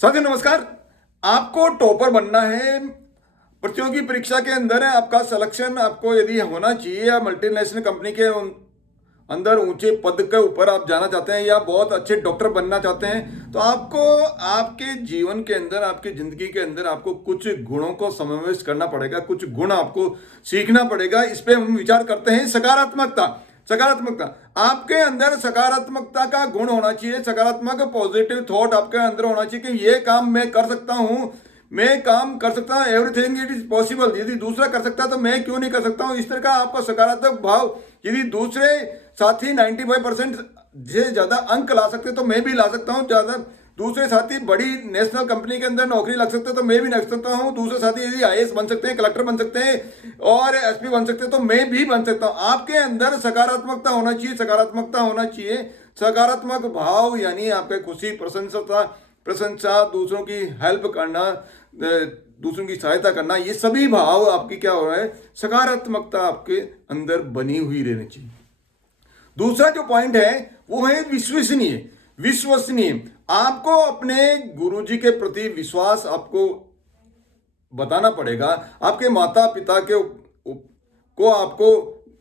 साथियों नमस्कार। आपको टॉपर बनना है, प्रतियोगी परीक्षा के अंदर है आपका सिलेक्शन आपको यदि होना चाहिए, या मल्टीनेशनल कंपनी के अंदर ऊंचे पद के ऊपर आप जाना चाहते हैं, या बहुत अच्छे डॉक्टर बनना चाहते हैं, तो आपको आपके जीवन के अंदर, आपकी जिंदगी के अंदर आपको कुछ गुणों को समावेश करना पड़ेगा, कुछ गुण आपको सीखना पड़ेगा। इस पे हम विचार करते हैं। सकारात्मकता। सकारात्मकता आपके अंदर सकारात्मकता का गुण होना चाहिए। सकारात्मक पॉजिटिव थॉट आपके अंदर होना चाहिए कि ये काम मैं कर सकता हूं, मैं काम कर सकता हूं, एवरीथिंग इट इज पॉसिबल। यदि दूसरा कर सकता है तो मैं क्यों नहीं कर सकता हूं। इस तरह का आपका सकारात्मक भाव, यदि दूसरे साथी 95% से ज्यादा अंक ला सकते तो मैं भी ला सकता हूं। ज्यादा दूसरे साथी बड़ी नेशनल कंपनी के अंदर नौकरी लग सकते तो मैं भी लग सकता हूं। दूसरे साथी यदि आईएएस बन सकते हैं, कलेक्टर बन सकते हैं और एसपी बन सकते हैं तो मैं भी बन सकता हूं। आपके अंदर सकारात्मकता होना चाहिए। सकारात्मकता होना चाहिए। सकारात्मक भाव यानी आपके खुशी, प्रशंसा, दूसरों की हेल्प करना, दूसरों की सहायता करना, ये सभी भाव आपकी क्या हो रहा है, सकारात्मकता आपके अंदर बनी हुई रहनी चाहिए। दूसरा जो पॉइंट है वो है विश्वसनीय। विश्वसनीय आपको अपने गुरुजी के प्रति विश्वास आपको बताना पड़ेगा। आपके माता पिता को आपको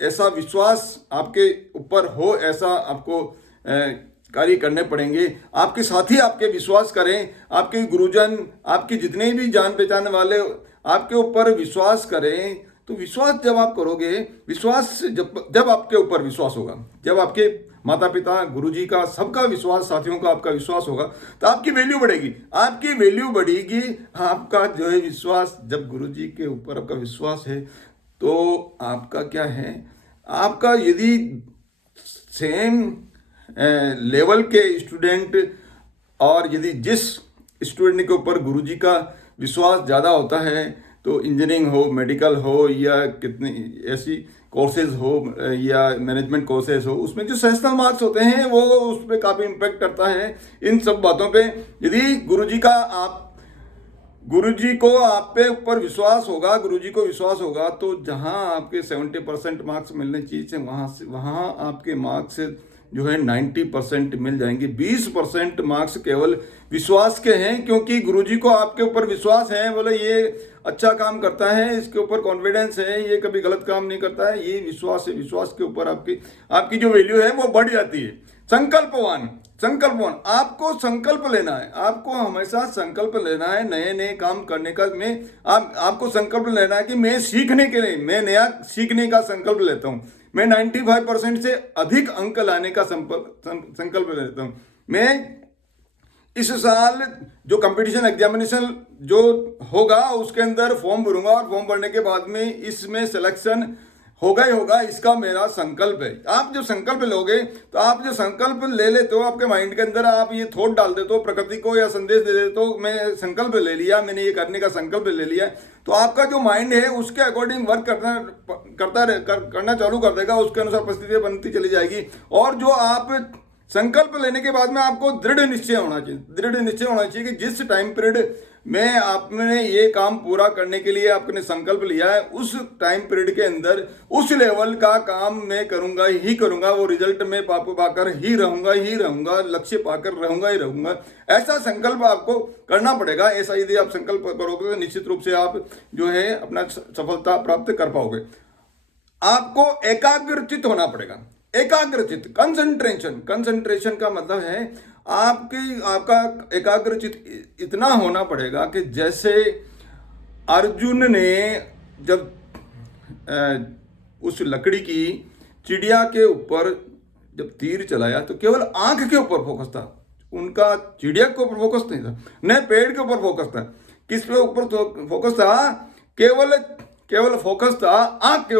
ऐसा विश्वास आपके ऊपर हो, ऐसा आपको कार्य करने पड़ेंगे। आपके साथी आपके विश्वास करें, आपके गुरुजन, आपके जितने भी जान पहचान वाले आपके ऊपर विश्वास करें। तो विश्वास जब आप करोगे, विश्वास जब आपके ऊपर विश्वास होगा, जब आपके माता पिता, गुरुजी का, सबका विश्वास, साथियों का आपका विश्वास होगा, तो आपकी वैल्यू बढ़ेगी। आपकी वैल्यू बढ़ेगी। आपका जो है विश्वास, जब गुरुजी के ऊपर आपका विश्वास है तो आपका क्या है, आपका यदि सेम लेवल के स्टूडेंट और यदि जिस स्टूडेंट के ऊपर गुरुजी का विश्वास ज़्यादा होता है, तो इंजीनियरिंग हो, मेडिकल हो, या कितनी ऐसी कोर्सेज हो, या मैनेजमेंट कोर्सेज हो, उसमें जो सेशनल मार्क्स होते हैं वो उस पर काफ़ी इम्पेक्ट करता है। इन सब बातों पे यदि गुरुजी को आप पे ऊपर विश्वास होगा, गुरुजी को विश्वास होगा, तो जहां आपके 70% मार्क्स मिलने चाहिए वहां आपके मार्क्स जो है 90% मिल जाएंगे। 20% मार्क्स केवल विश्वास के हैं, क्योंकि गुरुजी को आपके ऊपर विश्वास है, बोले ये अच्छा काम करता है, इसके ऊपर कॉन्फिडेंस है, ये कभी गलत काम नहीं करता है, ये विश्वास है। विश्वास के ऊपर आपकी जो वैल्यू है वो बढ़ जाती है। संकल्पवान आपको संकल्प लेना है। आपको हमेशा संकल्प लेना है नए नए काम करने का। आपको संकल्प लेना है कि मैं सीखने के लिए, मैं नया सीखने का संकल्प लेता हूं। मैं 95% से अधिक अंक लाने का संकल्प लेता हूं। मैं इस साल जो कंपटीशन एग्जामिनेशन जो होगा उसके अंदर फॉर्म भरूंगा, और फॉर्म भरने के बाद में इसमें सिलेक्शन होगा ही होगा, इसका मेरा संकल्प है। आप जो संकल्प लोगे, तो आप जो संकल्प ले लेते हो, आपके माइंड के अंदर आप ये थॉट डाल देते हो प्रकृति को, या संदेश दे देते हो, मैं संकल्प ले लिया, मैंने ये करने का संकल्प ले लिया, तो आपका जो माइंड है उसके अकॉर्डिंग वर्क करना चालू कर देगा। उसके अनुसार परिस्थितियां बनती चली जाएगी। और जो आप संकल्प लेने के बाद में आपको दृढ़ निश्चय होना चाहिए कि जिस टाइम पीरियड में आपने ये काम पूरा करने के लिए आपने संकल्प लिया है, उस टाइम पीरियड के अंदर उस लेवल का काम मैं करूंगा ही करूंगा, वो रिजल्ट में पाकर ही रहूंगा, लक्ष्य पाकर रहूंगा। ऐसा संकल्प आपको करना पड़ेगा। ऐसा यदि आप संकल्प करोगे तो निश्चित रूप से आप जो है अपना सफलता प्राप्त कर पाओगे। आपको एकाग्रचित होना पड़ेगा। एकाग्रचित, कंसंट्रेशन का मतलब है आपका एकाग्रचित इतना होना पड़ेगा कि जैसे अर्जुन ने जब उस लकड़ी की चिड़िया के ऊपर जब तीर चलाया तो केवल आंख के ऊपर फोकस था, उनका चिड़िया के ऊपर फोकस नहीं था, न पेड़ के ऊपर फोकस था। किस पे ऊपर फोकस था? केवल फोकस था आंख के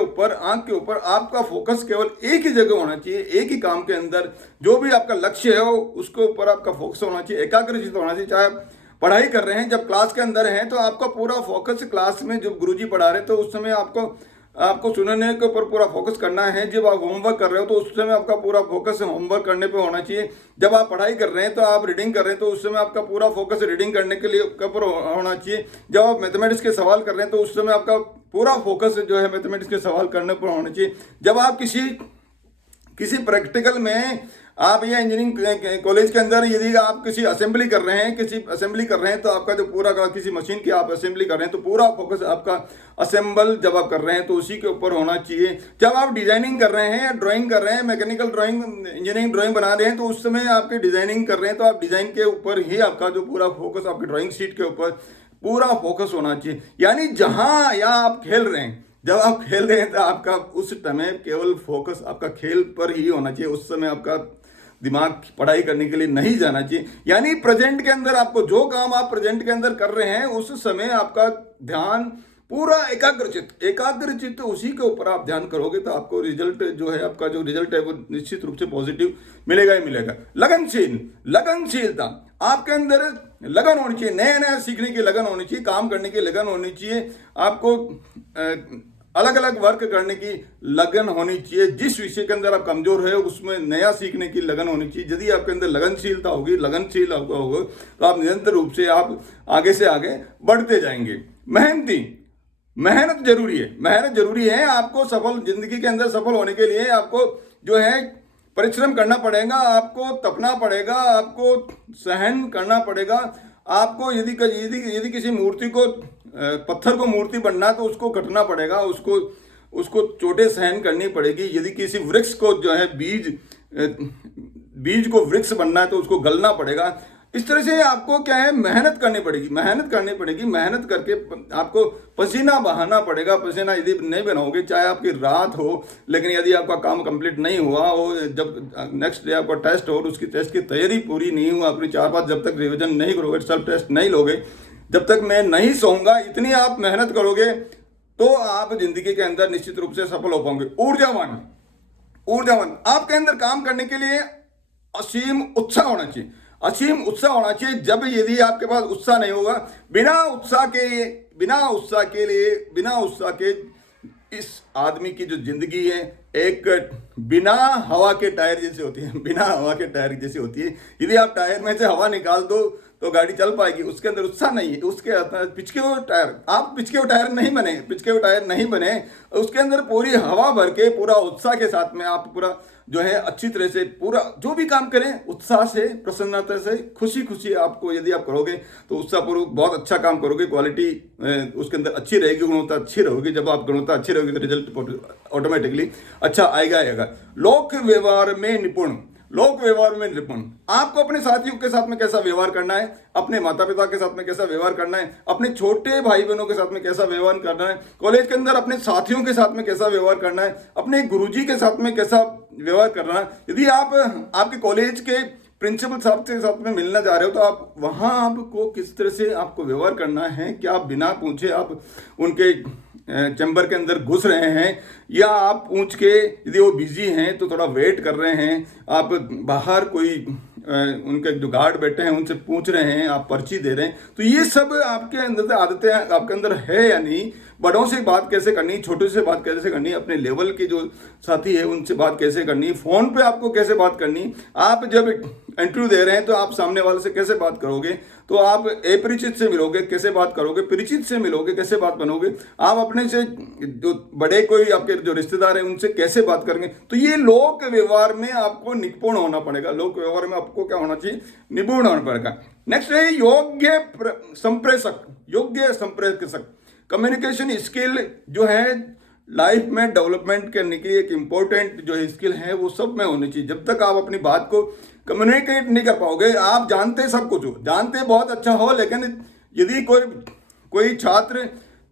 ऊपर। आपका फोकस केवल एक ही जगह होना चाहिए, एक ही काम के अंदर। जो भी आपका लक्ष्य है उसके ऊपर आपका फोकस होना चाहिए, एकाग्रचित होना चाहिए। चाहे आप पढ़ाई कर रहे हैं, जब क्लास के अंदर हैं तो आपका पूरा फोकस क्लास में, जब गुरुजी पढ़ा रहे तो उस समय आपको सुनने के ऊपर पूरा फोकस करना है। जब आप होमवर्क कर रहे हो तो उस समय आपका पूरा फोकस होमवर्क करने पे होना चाहिए। जब आप पढ़ाई कर रहे हैं तो आप रीडिंग कर रहे हैं तो उस समय आपका पूरा फोकस रीडिंग करने के लिए ऊपर होना चाहिए। जब आप मैथमेटिक्स के सवाल कर रहे हैं तो उस समय आपका पूरा फोकस जो है मैथमेटिक्स के सवाल करने पर होना चाहिए। जब आप किसी प्रैक्टिकल में आप ये इंजीनियरिंग कॉलेज के अंदर यदि आप किसी असेंबली कर रहे हैं, तो आपका जो पूरा का किसी मशीन की आप असेंबली कर रहे हैं तो पूरा फोकस आपका असेंबल जब आप कर रहे हैं तो उसी के ऊपर होना चाहिए। जब आप डिजाइनिंग कर रहे हैं या ड्राइंग कर रहे हैं, मैकेनिकल ड्राइंग, इंजीनियरिंग ड्राइंग बना रहे हैं, तो उस समय आपके डिजाइनिंग कर रहे हैं तो आप डिजाइन के ऊपर ही आपका जो पूरा फोकस आपकी ड्राइंग शीट के ऊपर पूरा फोकस होना चाहिए। यानी जहां या आप खेल रहे हैं, जब आप खेल रहे हैं तो आपका उस समय केवल फोकस आपका खेल पर ही होना चाहिए। उस समय आपका दिमाग पढ़ाई करने के लिए नहीं जाना चाहिए। यानी प्रेजेंट के अंदर आपको जो काम आप प्रेजेंट के अंदर कर रहे हैं उस समय आपका ध्यान पूरा एकाग्रचित उसी के ऊपर आप ध्यान करोगे तो आपको रिजल्ट जो है, आपका जो रिजल्ट है वो निश्चित रूप से पॉजिटिव मिलेगा ही मिलेगा। लगनशीलता, आपके अंदर लगन होनी चाहिए, नया नया सीखने की लगन होनी चाहिए, काम करने की लगन होनी चाहिए, आपको अलग अलग वर्क करने की लगन होनी चाहिए। जिस विषय के अंदर आप कमजोर है उसमें नया सीखने की लगन होनी चाहिए। यदि आपके अंदर लगनशीलता होगी, लगनशील होगा तो आप निरंतर रूप से आप आगे से आगे बढ़ते जाएंगे। मेहनत जरूरी है। आपको सफल जिंदगी के अंदर सफल होने के लिए आपको जो है परिश्रम करना पड़ेगा, आपको तपना पड़ेगा, आपको सहन करना पड़ेगा। आपको यदि किसी मूर्ति को पत्थर को मूर्ति बनना तो उसको कटना पड़ेगा, उसको चोटें सहन करनी पड़ेगी। यदि किसी वृक्ष को जो है बीज को वृक्ष बनना है तो उसको गलना पड़ेगा। इस तरह से आपको क्या है, मेहनत करनी पड़ेगी। मेहनत करके आपको पसीना बहाना पड़ेगा। पसीना यदि नहीं बनाओगे, चाहे आपकी रात हो, लेकिन यदि आपका काम कंप्लीट नहीं हुआ हो, जब नेक्स्ट डे आपका टेस्ट हो और उसकी टेस्ट की तैयारी पूरी नहीं हुआ, अपनी 4-5 जब तक रिविजन नहीं करोगे, सेल्फ टेस्ट नहीं लोगे, जब तक मैं नहीं सोऊंगा, इतनी आप मेहनत करोगे तो आप जिंदगी के अंदर निश्चित रूप से सफल हो पाओगे। ऊर्जावान, आपके अंदर काम करने के लिए असीम उत्साह होना चाहिए। जब यदि आपके पास उत्साह नहीं होगा, बिना उत्साह के इस आदमी की जो जिंदगी है एक बिना हवा के टायर जैसी होती है। यदि आप टायर में से हवा निकाल दो तो गाड़ी चल पाएगी, उसके अंदर उत्साह नहीं है, उसके पिचके हुए टायर नहीं बने, उसके अंदर पूरी हवा भर के पूरा उत्साह के साथ में आप पूरा जो है अच्छी तरह से पूरा जो भी काम करें उत्साह से, प्रसन्नता से, खुशी आपको यदि आप करोगे तो उत्साहपूर्वक बहुत अच्छा काम करोगे। क्वालिटी उसके अंदर अच्छी रहेगी, गुणवत्ता अच्छी रहेगी। जब आप गुणवत्ता अच्छी रहेगी तो रिजल्ट ऑटोमेटिकली अच्छा आएगा। लोक व्यवहार में निपुण, आपको अपने साथियों के साथ में कैसा व्यवहार करना है, अपने माता पिता के साथ में कैसा व्यवहार करना है, अपने छोटे भाई बहनों के साथ में कैसा व्यवहार करना है, कॉलेज के अंदर अपने साथियों के साथ में कैसा व्यवहार करना है, अपने गुरुजी के साथ में कैसा व्यवहार करना है। यदि आप आपके कॉलेज के प्रिंसिपल साहब के साथ में मिलना जा रहे हो तो आप वहां आपको किस तरह से आपको व्यवहार करना है, क्या बिना पूछे आप उनके चैम्बर के अंदर घुस रहे हैं, या आप पूछ के यदि वो बिजी हैं तो थोड़ा वेट कर रहे हैं, आप बाहर कोई उनके जो गार्ड बैठे हैं उनसे पूछ रहे हैं, आप पर्ची दे रहे हैं। तो ये सब आपके अंदर से आदतें आपके अंदर है या नहीं, बड़ों से बात कैसे करनी, छोटे से बात कैसे करनी, अपने लेवल के जो साथी है उनसे बात कैसे करनी, फोन पे आपको कैसे बात करनी, आप जब इंटरव्यू दे रहे हैं तो आप सामने वाले से कैसे बात करोगे, तो आप अपरिचित से मिलोगे कैसे बात करोगे, परिचित से मिलोगे कैसे बात बनोगे, आप अपने से जो बड़े कोई आपके जो रिश्तेदार है उनसे कैसे बात करेंगे। तो ये लोक व्यवहार में आपको निपुण होना पड़ेगा। लोक व्यवहार में आपको क्या होना चाहिए, निपुण होना पड़ेगा। नेक्स्ट है योग्य संप्रेषक। कम्युनिकेशन स्किल जो है लाइफ में डेवलपमेंट करने की एक इम्पोर्टेंट जो स्किल है वो सब में होनी चाहिए। जब तक आप अपनी बात को कम्युनिकेट नहीं कर पाओगे, आप जानते सब कुछ हो, जानते बहुत अच्छा हो, लेकिन यदि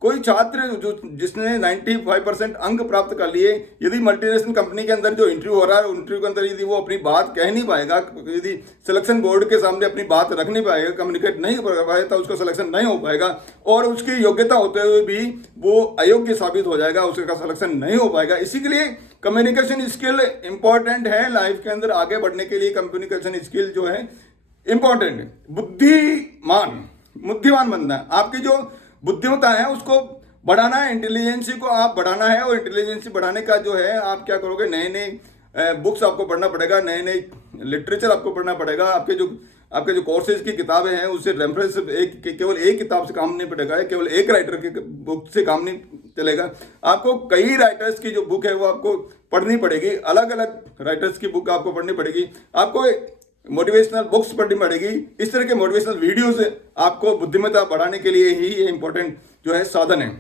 कोई छात्र जो जिसने 95% अंक प्राप्त कर लिए, यदि मल्टीनेशनल कंपनी के अंदर जो इंटरव्यू हो रहा है, इंटरव्यू के अंदर यदि वो अपनी बात कह नहीं पाएगा, यदि सिलेक्शन बोर्ड के सामने अपनी बात रख नहीं पाएगा, कम्युनिकेट नहीं कर पाएगा, तो उसका सिलेक्शन नहीं हो पाएगा, और उसकी योग्यता होते हुए भी वो अयोग्य साबित हो जाएगा, उसका सिलेक्शन नहीं हो पाएगा। इसी के लिए कम्युनिकेशन स्किल इंपॉर्टेंट है लाइफ के अंदर आगे बढ़ने के लिए। कम्युनिकेशन स्किल जो है इंपॉर्टेंट है। बुद्धिमान बनना है, आपकी जो बुद्धिमत्ता है उसको बढ़ाना है, इंटेलिजेंसी को आप बढ़ाना है, और इंटेलिजेंसी बढ़ाने का जो है आप क्या करोगे, नए नए बुक्स आपको पढ़ना पड़ेगा, नए नए लिटरेचर आपको पढ़ना पड़ेगा। आपके जो कोर्सेज की किताबें हैं उससे रेफरेंस केवल एक किताब से काम नहीं पड़ेगा, केवल एक राइटर की बुक से काम नहीं चलेगा। आपको कई राइटर्स की जो बुक है वो आपको पढ़नी पड़ेगी, अलग अलग राइटर्स की बुक आपको पढ़नी पड़ेगी, आपको मोटिवेशनल बुक्स पढ़नी पड़ेगी। इस तरह के मोटिवेशनल वीडियोस आपको बुद्धिमत्ता बढ़ाने के लिए ही ये इंपॉर्टेंट जो है साधन है।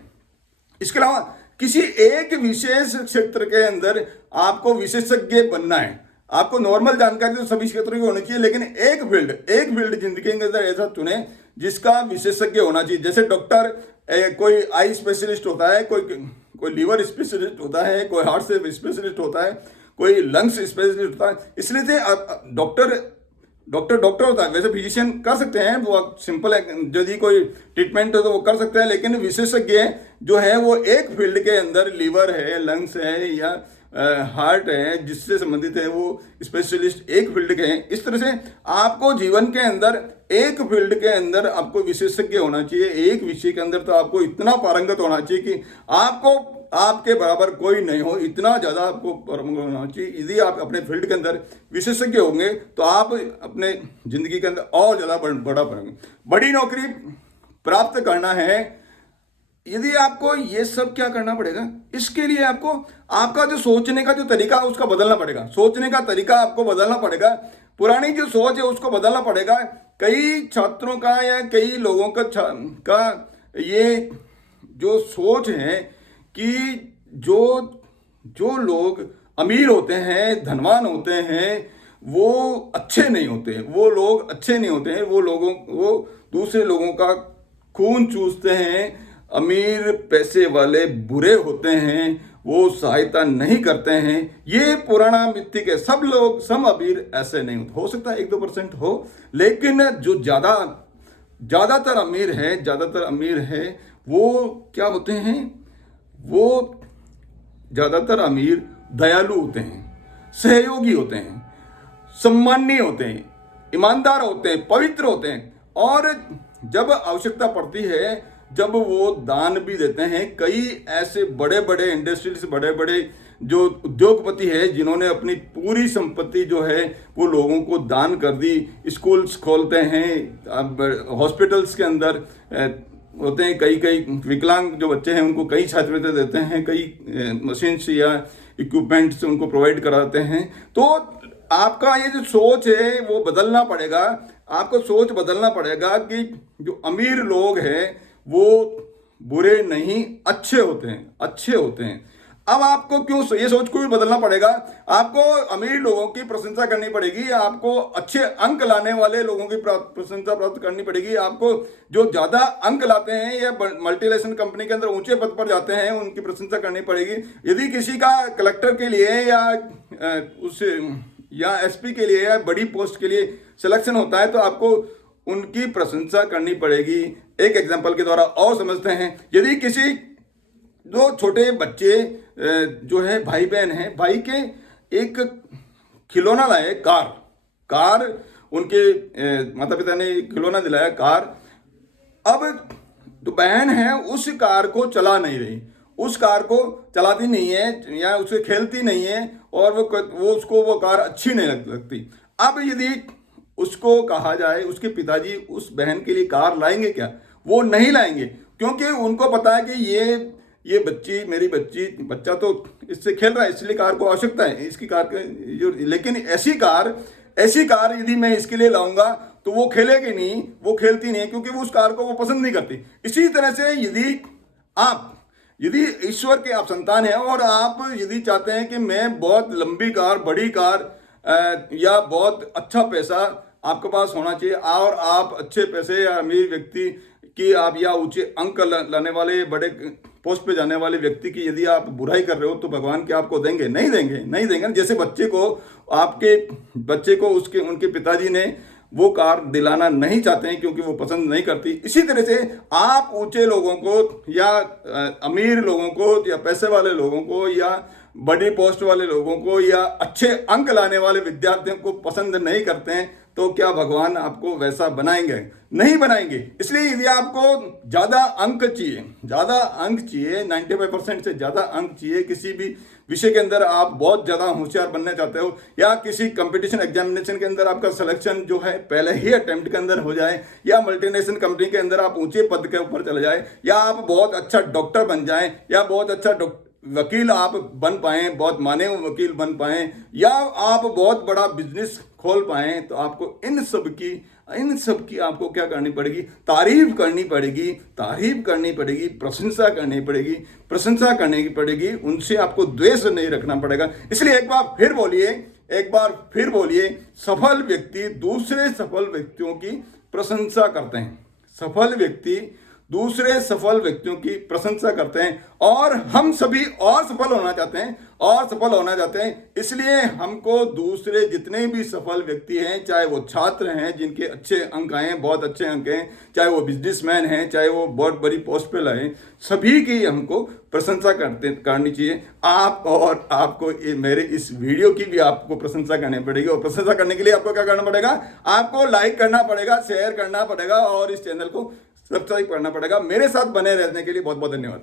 इसके अलावा किसी एक विशेष क्षेत्र के अंदर आपको विशेषज्ञ बनना है। आपको नॉर्मल जानकारी तो सभी क्षेत्रों की होनी चाहिए, लेकिन एक फील्ड जिंदगी के अंदर ऐसा चुने जिसका विशेषज्ञ होना चाहिए। जैसे डॉक्टर कोई आई स्पेशलिस्ट होता है, कोई लीवर स्पेशलिस्ट होता है, कोई हार्ट से स्पेशलिस्ट होता है, कोई लंग्स स्पेशलिस्ट होता है। इसलिए से डॉक्टर होता है। वैसे फिजिशियन कर सकते हैं, वो सिंपल है, यदि कोई ट्रीटमेंट हो तो वो कर सकते हैं, लेकिन विशेषज्ञ जो है वो एक फील्ड के अंदर लीवर है, लंग्स है या हार्ट है, जिससे संबंधित है, वो स्पेशलिस्ट एक फील्ड के हैं। इस तरह से आपको जीवन के अंदर एक फील्ड के अंदर आपको विशेषज्ञ होना चाहिए। एक विषय के अंदर तो आपको इतना पारंगत होना चाहिए कि आपको आपके बराबर कोई नहीं हो, इतना ज़्यादा आपको पारंगत होना चाहिए। यदि आप अपने फील्ड के अंदर विशेषज्ञ होंगे तो आप अपने जिंदगी के अंदर और ज़्यादा बड़ा पाएंगे। बड़ी नौकरी प्राप्त करना है, यदि आपको ये सब क्या करना पड़ेगा, इसके लिए आपको आपका जो सोचने का जो तरीका है उसका बदलना पड़ेगा। सोचने का तरीका आपको बदलना पड़ेगा, पुरानी जो सोच है उसको बदलना पड़ेगा। कई छात्रों का या कई लोगों का ये जो सोच है कि जो लोग अमीर होते हैं, धनवान होते हैं, वो अच्छे नहीं होते, वो लोग अच्छे नहीं होते हैं, वो दूसरे लोगों का खून चूसते हैं, अमीर पैसे वाले बुरे होते हैं, वो सहायता नहीं करते हैं। ये पुराना मिथिक है। सब अमीर ऐसे नहीं होते। हो सकता है 1-2% हो, लेकिन जो ज्यादातर अमीर है वो क्या होते हैं, वो ज्यादातर अमीर दयालु होते हैं, सहयोगी होते हैं, सम्माननीय होते हैं, ईमानदार होते हैं, पवित्र होते हैं, और जब आवश्यकता पड़ती है जब वो दान भी देते हैं। कई ऐसे बड़े बड़े इंडस्ट्रीज, बड़े बड़े जो उद्योगपति है जिन्होंने अपनी पूरी संपत्ति जो है वो लोगों को दान कर दी। स्कूल्स खोलते हैं, हॉस्पिटल्स के अंदर होते हैं, कई विकलांग जो बच्चे हैं उनको कई छात्रवृत्ति देते हैं, कई मशीन्स या इक्विपमेंट्स उनको प्रोवाइड कराते हैं। तो आपका ये जो सोच है वो बदलना पड़ेगा। आपको सोच बदलना पड़ेगा कि जो अमीर लोग हैं वो बुरे नहीं, अच्छे होते हैं। अब आपको क्यों ये सोच को भी बदलना पड़ेगा। आपको अमीर लोगों की प्रशंसा करनी पड़ेगी, आपको अच्छे अंक लाने वाले लोगों की प्रशंसा प्राप्त करनी पड़ेगी। आपको जो ज्यादा अंक लाते हैं या मल्टीनेशनल कंपनी के अंदर ऊंचे पद पर जाते हैं उनकी प्रशंसा करनी पड़ेगी। यदि किसी का कलेक्टर के लिए या एसपी के लिए या बड़ी पोस्ट के लिए सिलेक्शन होता है तो आपको उनकी प्रशंसा करनी पड़ेगी। एक एग्जांपल के द्वारा और समझते हैं। यदि किसी दो छोटे बच्चे जो है भाई बहन हैं, भाई के एक खिलौना लाए, कार उनके माता पिता ने खिलौना दिलाया, कार। अब जो बहन है उस कार को चला नहीं रही, उस कार को चलाती नहीं है या उसे खेलती नहीं है, और उसको वो कार अच्छी नहीं लगती। अब यदि उसको कहा जाए, उसके पिताजी उस बहन के लिए कार लाएंगे क्या? वो नहीं लाएंगे, क्योंकि उनको पता है कि ये मेरी बच्चा तो इससे खेल रहा है, इसलिए कार को आवश्यकता है, इसकी कार लेकिन ऐसी कार यदि मैं इसके लिए लाऊंगा तो वो खेलेगी नहीं, वो खेलती नहीं, क्योंकि वो उस कार को वो पसंद नहीं करती। इसी तरह से यदि ईश्वर के आप संतान हैं और आप यदि चाहते हैं कि मैं बहुत लंबी कार, बड़ी कार या बहुत अच्छा पैसा आपके पास होना चाहिए, और आप अच्छे पैसे या अमीर व्यक्ति की आप या ऊंचे अंक लाने वाले, बड़े पोस्ट पे जाने वाले व्यक्ति की यदि आप बुराई कर रहे हो तो भगवान क्या आपको देंगे? नहीं देंगे। जैसे आपके बच्चे को उनके पिताजी ने वो कार दिलाना नहीं चाहते हैं क्योंकि वो पसंद नहीं करती। इसी तरह से आप ऊंचे लोगों को या अमीर लोगों को या पैसे वाले लोगों को या बड़ी पोस्ट वाले लोगों को या अच्छे अंक लाने वाले विद्यार्थियों को पसंद नहीं करते हैं, तो क्या भगवान आपको वैसा बनाएंगे? नहीं बनाएंगे। इसलिए यदि आपको ज़्यादा अंक चाहिए, ज़्यादा अंक चाहिए, 95% से ज़्यादा अंक चाहिए, किसी भी विषय के अंदर आप बहुत ज़्यादा होशियार बनना चाहते हो, या किसी कंपटीशन एग्जामिनेशन के अंदर आपका सिलेक्शन जो है पहले ही अटेम्प्ट के अंदर हो जाए, या मल्टीनेशनल कंपनी के अंदर आप ऊंचे पद के ऊपर चले जाए, या आप बहुत अच्छा डॉक्टर बन जाएं, या बहुत अच्छा वकील आप बन पाएं, बहुत माने हुए वकील बन पाएं, या आप बहुत बड़ा बिजनेस खोल पाएं, तो आपको इन सब की आपको क्या करनी पड़ेगी? तारीफ करनी पड़ेगी, तारीफ करनी पड़ेगी, प्रशंसा करनी पड़ेगी, प्रशंसा करने की पड़ेगी। उनसे आपको द्वेष नहीं रखना पड़ेगा। इसलिए एक बार फिर बोलिए, सफल व्यक्ति दूसरे सफल व्यक्तियों की प्रशंसा करते हैं। सफल व्यक्ति दूसरे सफल व्यक्तियों की प्रशंसा करते हैं, और हम सभी और सफल होना चाहते हैं। इसलिए हमको दूसरे जितने भी सफल व्यक्ति हैं, चाहे वो छात्र हैं जिनके अच्छे अंक आए, बहुत अच्छे अंक हैं, चाहे वो बिजनेसमैन हैं, चाहे वो बहुत बड़ी पोस्ट पे लाए, सभी की हमको प्रशंसा करनी चाहिए। आप और आपको मेरे इस वीडियो की भी आपको प्रशंसा करनी पड़ेगी, और प्रशंसा करने के लिए आपको क्या करना पड़ेगा? आपको लाइक करना पड़ेगा, शेयर करना पड़ेगा, और इस चैनल को सब्सक्राइब करना पड़ेगा। मेरे साथ बने रहने के लिए बहुत बहुत धन्यवाद।